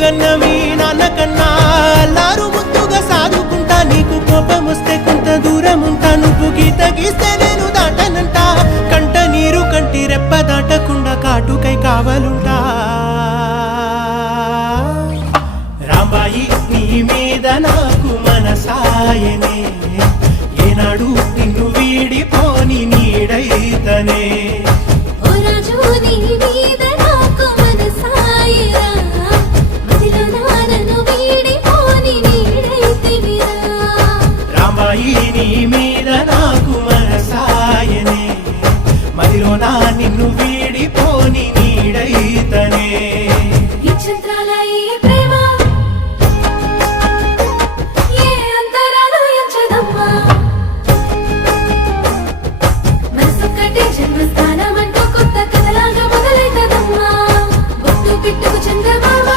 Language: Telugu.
గన్న మీ నాన్నకన్నా అల్లారు ముద్దుగా సాదుకుంటా నీకు కోపం వస్తే కొంత దూరం ఉంటా నువ్వు గీత గీస్తే నేను దాటనంటా కంట నీరు కంటి రెప్ప దాటకుండా కాటుకై కావలుంటా రాంబాయి నీ మీద నాకు మనసాయనే